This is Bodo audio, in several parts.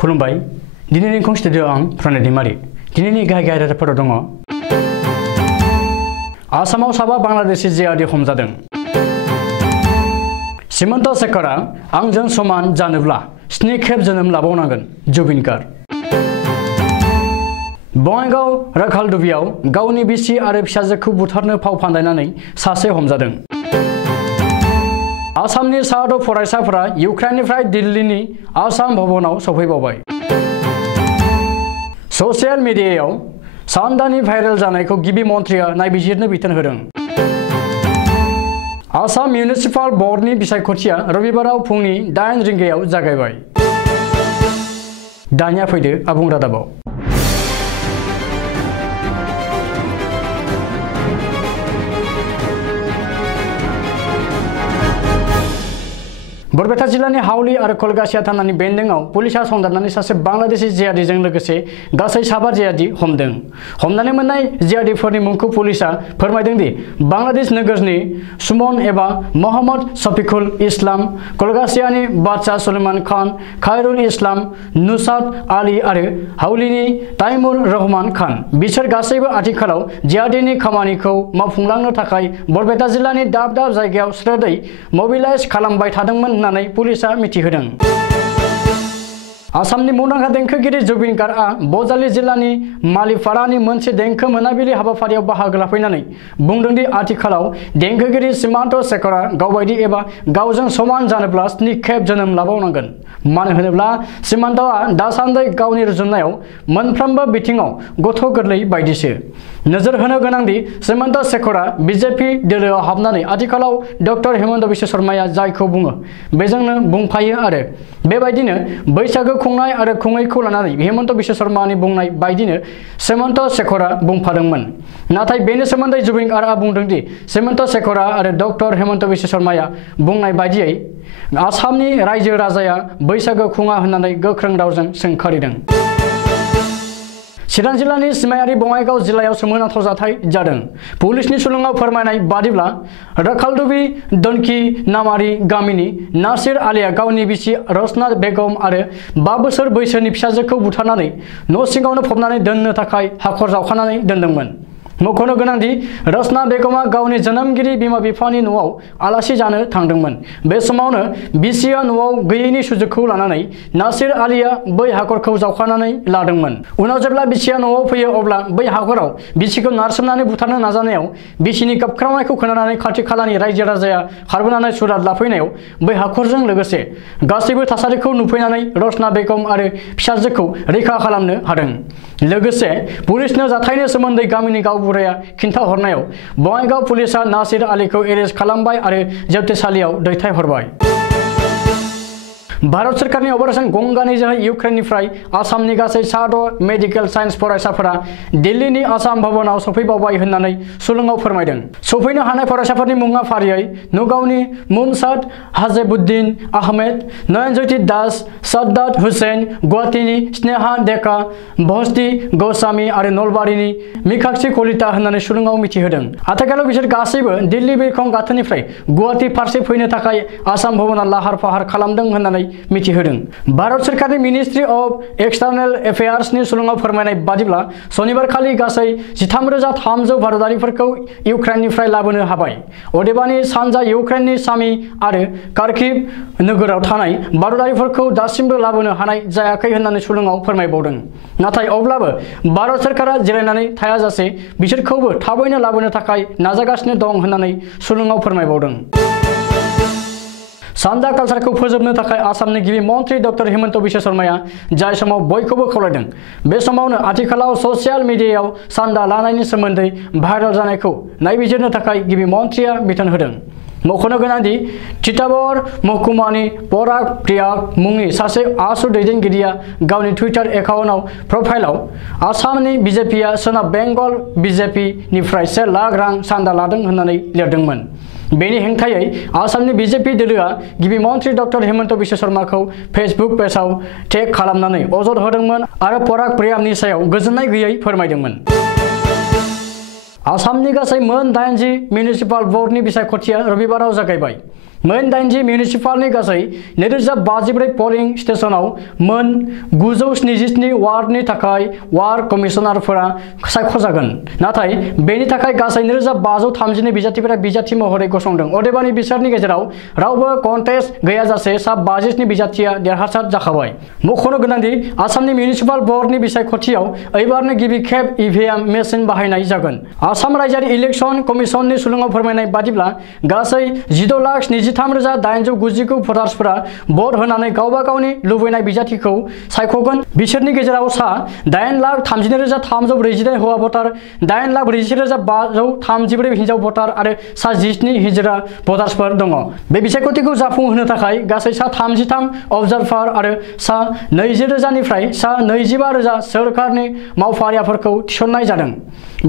खुलुमबाय दिनैनि स्टुडिअ आं प्रणय दैमारि दिनैनि गाहाय गाहाय रादाबफोराव दङ आसामाव साबा बांलादेशी जिहादी हमजादों सिमन्त शेखरआ आंजों समान जानोब्ला 7 खेब जोनोम लाबावनांगोन जुबिन गार्ग बङाइगाव राखालदुबियाव गावनि बिसि आरो फिसाजोखौ बुथारनो फाव फान्दायनानै सासे हमजादों आसामनि साद' फरायसाफोरा इउक्रेननिफ्राय दिल्लीनि आसाम भवनाव सफैबावबाय ससियेल मिडियायाव सान्दानि भाइरेल जानायखौ गिबि मन्थ्रिया नायबिजिरनो बिथोन होदों आसाम मिउनिसिपाल बर्डनि बिसायख'थिया रबिबाराव फुंनि 8 रिंगायाव जागायबाय दानिया फैदो आबुं रादाबाव बरपेटा जिल्लानि हावली आरो कलगासिया थानानि बेन्दोंआव पुलिसा संदाननानै सासे बांलादेशी जिहादीजों लोगोसे गासै 7 जिहादी हमदों हमनानै मोननाय जिहादीफोरनि मुंखौ पुलिसा फोरमायदों दि बांलादेश नोगोरनि सुमन एबा मोहम्मद शफिकुल इस्लाम कलगासियानि बादशाह सुलेमान खान खायरुल इस्लाम नुसाद आली आरो हावलीनि ताइमुर रहमान खान बिसोर गासैबो आथिखालाव जिहादीनि खामानिखौ मावफुंलांनो थाखाय बरपेटा जिल्लानि दाब दाब जायगायाव स्रोदै मोबिलाइज खालामबाय थादोंमोन होननानै पुलिसा मिथिहोदों आसामनि मुंदांखा देंखोगिरि जुबिन गार्गआ बजालि जिल्लानि मालिपारानि मोनसे देंखो मोनाबिलि हाबाफारियाव बाहागो लाफैनानै बुंदों दि आथिखालाव देंखोगिरि सिमन्त शेखरआ गावबायदि एबा गावजों समान जानोब्ला 7 खेब जोनोम लाबावनांगोन मानो होनोब्ला सिमन्तआ दासान्दि गावनि रुजुनायाव मोनफ्रोमबो बिथिङाव गथ' गोरलै बायदिसो नोजोर होनो गोनांदि सिमन्त शेखरआ बीजेपी दोलोआव हाबनानै आथिखालाव डक्टर हिमन्त बिश्व शर्माया जायखौ बुङो बेजोंनो बुंफायो आरो बेबायदिनो बैसागो खुंनाय आरो खुङैखौ लानानै हिमन्त बिश्व शर्मानि बुंनाय बायदिनो सिमन्त शेखरआ बुंफादोंमोन नाथाय बेनि सोमोन्दै जुबिन गार्गआ बुंदों दि सिमन्त शेखरआ आरो डक्टर हिमन्त बिश्व शर्माया बुंनाय बायदियै आसामनि रायजो राजाया बैसागो खुङा होननानै गोख्रों रावजों सोंखारिदों चिरां जिल्लानि सिमायारि बङाइगाव जिल्लायाव सोमोनांथाव जाथाय जादों पुलिसनि सुलुङाव फोरमायनाय बादिब्ला राखालदुबि दनखि नामारि गामिनि नासिर आलीआ गावनि बिसि रसना बेगम आरो 5 बोसोर बैसोनि फिसाजोखौ बुथारनानै न' सिङावनो फबनानै दोननो थाखाय हाखर जावखानानै दोनदोंमोन मख'नो गोनांदि रसना बेगमआ गावनि जोनोमगिरि बिमा बिफानि न'आव आलासि जानो थांदोंमोन बे समावनो बिसिया न'आव गैयैनि सुजुगखौ लानानै नासिर आलीआ बै हाखरखौ जावखानानै लादोंमोन उनाव जेब्ला बिसिया न'आव फैयो अब्ला बै हाखराव बिसिखौ नारसोमनानै बुथारनो नाजानायाव बिसिनि गाबख्रावनायखौ खोनानानै खाथि खालानि रायजो राजाया खारबोनानै सुराद लाफैनायाव बै हाखरजों लोगोसे गासैबो थासारिखौ नुफैनानै रसना बेगम आरो फिसाजोखौ रैखा खालामनो हादों लोगोसे पुलिसनो जाथायनि सोमोन्दै गामिनि गावबुराया खिन्थाहरनायाव बङाइगाव पुलिसा नासिर आलीखौ एरेस्ट खालामबाय आरो जोबथेसालियाव दैथायहरबाय भारत सरकारनि अपारेशन गंगानि जोहै इउक्रेननिफ्राय आसामनि गासै 7 मेडिकेल साइन्स फरायसाफोरा दिल्लीनि आसाम भवनाव सफैबावबाय होननानै सुलुङाव फोरमायदों सफैनो हानाय फरायसाफोरनि मुङा फारियै नगावनि मुमसाद हाजेबुद्दिन आहमेद नयनज्योति दास साद्दात हुसैन गुवाहाटीनि स्नेहा डेका भस्ति गौस्वामी आरो नलबारिनि मीनाक्षी कलिता होननानै सुलुङाव मिथिहोदों आथिखालाव बिसोर गासैबो दिल्ली बिरखं गाथोननिफ्राय गुवाहाटी फारसे फैनो थाखाय आसाम भवना लाहार फाहार खालामदों होननानै मिथिहोदों भारत सरकारनि मिनिस्ट्रि अफ एक्सटार्नेल एफेयार्सनि सुलुङाव फोरमायनाय बादिब्ला शनिबारखालि गासै 13,300 भारतारिफोरखौ इउक्रेननिफ्राय लाबोनो हाबाय अदेबानि सानजा इउक्रेननि सामि आरो कार्किव नोगोराव थानाय भारतारिफोरखौ दासिमबो लाबोनो हानाय जायाखै होननानै सुलुङाव फोरमायबावदों नाथाय अब्लाबो भारत सरकारा जिरायनानै थायाजासे बिसोरखौबो थाबैनो लाबोनो थाखाय नाजागासिनो दं होननानै सुलुङाव फोरमायबावदों सानजा कालचारखौ फोजोबनो थाखाय आसामनि गिबि मन्थ्रि डक्टर हिमन्त बिश्व शर्माया जाय समाव बयखौबो खावलायदों बे समावनो आथिखालाव ससियेल मिडियायाव सान्दा लानायनि सोमोन्दै भाइरेल जानायखौ नायबिजिरनो थाखाय गिबि मन्थ्रिया बिथोन होदों मख'नो गोनांदि तिताबर महकुमानि पराग प्रियाग मुंनि सासे आसु दैदेनगिरिया गावनि टुइटार एकाउन्टआव प्रफाइलाव आसामनि बिजेपिया सोनाब बेंगल बिजेपिनिफ्राय 1 लाख रां सान्दा लादों होननानै लिरदोंमोन बेनि हेंथायै आसामनि बिजेपि दोलोआ गिबि मन्थ्रि डक्टर हिमन्त बिश्व शर्माखौ फेसबुक पेजआव टेग खालामनानै अजद होदोंमोन आरो पराग प्रियागनि सायाव गोजोननाय गैयै फोरमायदोंमोन आसामनि गासै मोन 80 मिउनिसिपाल बर्डनि बिसायख'थिया रबिबाराव जागायबाय मोन 80 मिउनिसिपालनि गासै 2054 पोलिं स्टेशनाव मोन 977 वार्डनि थाखाय वार्ड कमिशनारफोरा सायख'जागोन। नाथाय बेनि थाखाय गासै 2532 बिजाथिफोरा बिजाथि महरै गसंदों। अदेबानि बिसोरनि गेजेराव रावबो कन्टेस्ट गैयाजासे सा 57 बिजाथिया देरहासार जाखाबाय। मख'नो गोनांदि आसामनि मिउनिसिपाल बर्डनि बिसायख'थियाव एबारनो गिबि खेब EVM मेसिन बाहायनाय जागोन। आसाम रायजोआरि इलेक्शन कमिशननि सुलुङाव फोरमायनाय बादिब्ला गासै 16,23,899 भटार्सफोरा भट होनानै गावबा गावनि लुबैनाय बिजाथिखौ सायख'गोन। बिसोरनि गेजेराव सा 8,32,348 हौवा भटार, 8,41,534 हिन्जाव भटार आरो सा 12 हिजरा भटार्सफोर दङ। बे बिसायख'थिखौ जाफुंहोनो थाखाय गासै सा 33 अबजार्भार आरो सा 20,000निफ्राय सा 25,000 सोरखारनि मावफारियाफोरखौ थिसननाय जादों।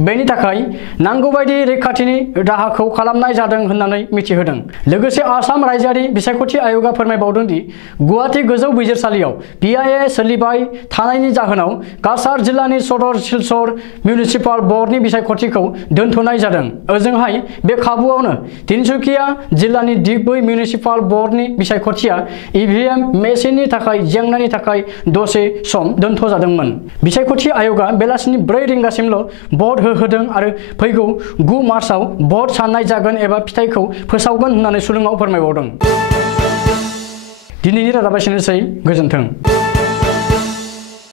बेनि थाखाय नांगौ बायदि रैखाथिनि राहाखौ खालामनाय जादों होननानै मिथिहोदों। लोगोसे आसाम रायजोआरि बिसायख'थि आय'गा फोरमायबावदों दि गुवाहाटी गोजौ बिजिरसालियाव PIA सोलिबाय थानायनि जाहोनाव काछार जिल्लानि सदर सिलचर मिउनिसिपाल बर्डनि बिसायख'थिखौ दोनथ'नाय जादों। ओजोंहाय बे खाबुआवनो तिनसुकिया जिल्लानि दिगबै मिउनिसिपाल बर्डनि बिसायख'थिया EVM मेसिननि थाखाय जेंनानि थाखाय दसे सम दोनथ'जादोंमोन। बिसायख'थि आय'गा बेलासिनि 4 रिंगासिमल' भट होहोदों आरो फैगौ 9 मार्चआव भट साननाय जागोन एबा फिथायखौ फोसावगोन होननानै सुलुङाव फोरमायबावदों। दिनैनि रादाबा एसेनोसै। गोजोन्थों।